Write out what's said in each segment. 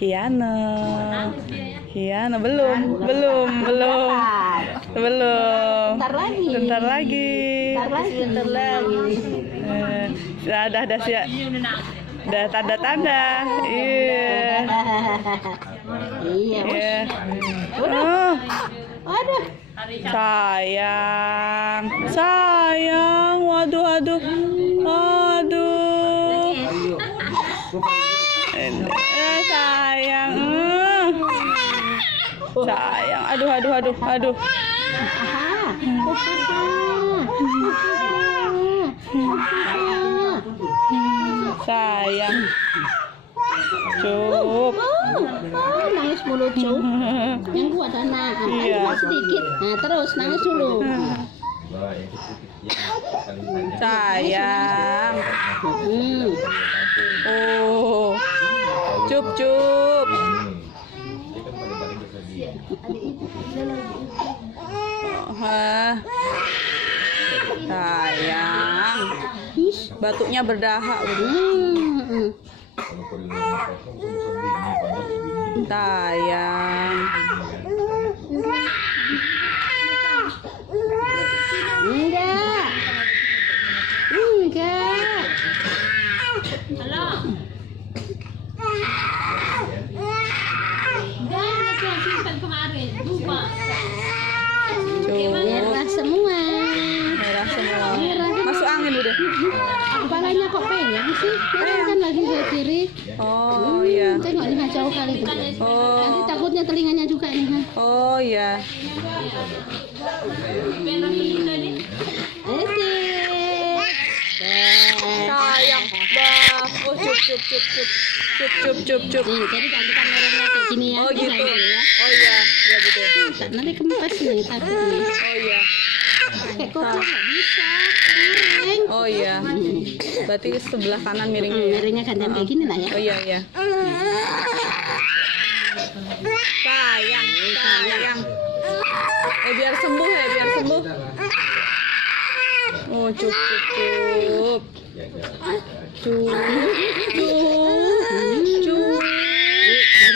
Kiana belum. Bentar lagi. Dah siap. Udah tanda-tanda. Iya. Aduh. Sayang. Waduh. Sayang. Aduh. Sayang. Cup. Nangis mulu, Cup. Yang kuat anak. Iya. Sedikit. Nah, terus nangis dulu. Sayang. Oh. Cup. Sayang. Batuknya berdahak. Sayang. Enggak. Halo. Kemarin lupa. Merah semua. Masuk angin udah. Kepalanya kok penyang sih? Kan lagi saya kiri. Oh iya. Tengok ini jauh kali itu. Nanti takutnya telinganya juga nih. Oh iya. Sayang. Oh, cup. Jadi gantikan merahnya kayak gini ya. Oh gitu. Ya. Oh iya betul. Nanti kempes nih takutnya. Oh iya. Pakai kotak nggak bisa. Miring. Oh iya. Berarti sebelah kanan miring. Miringnya gantian kayak gini lah ya. Oh iya. Sayang. Biar sembuh. Oh cup.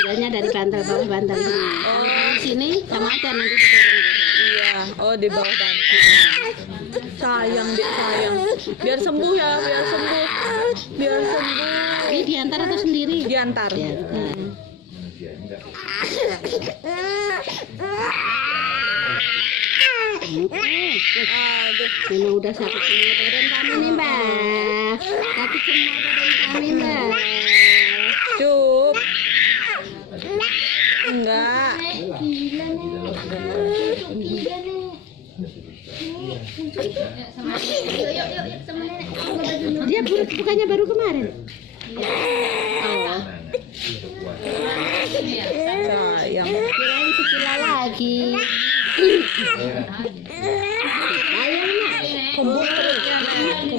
Bantalnya dari bantal sini. Sini sama aja nanti didorong-dorong. Iya. Oh di bawah bantal. Sayang. Biar sembuh ya. Ini diantar atau sendiri? Diantar. Ini udah sakit semua badan kami nih, Mbak. Sakit semua badan kami, Mbak. Cup. Enggak. Dia bukannya baru kemarin. Sayang. Kirain sekila lagi. Kembung perutnya. Sayang.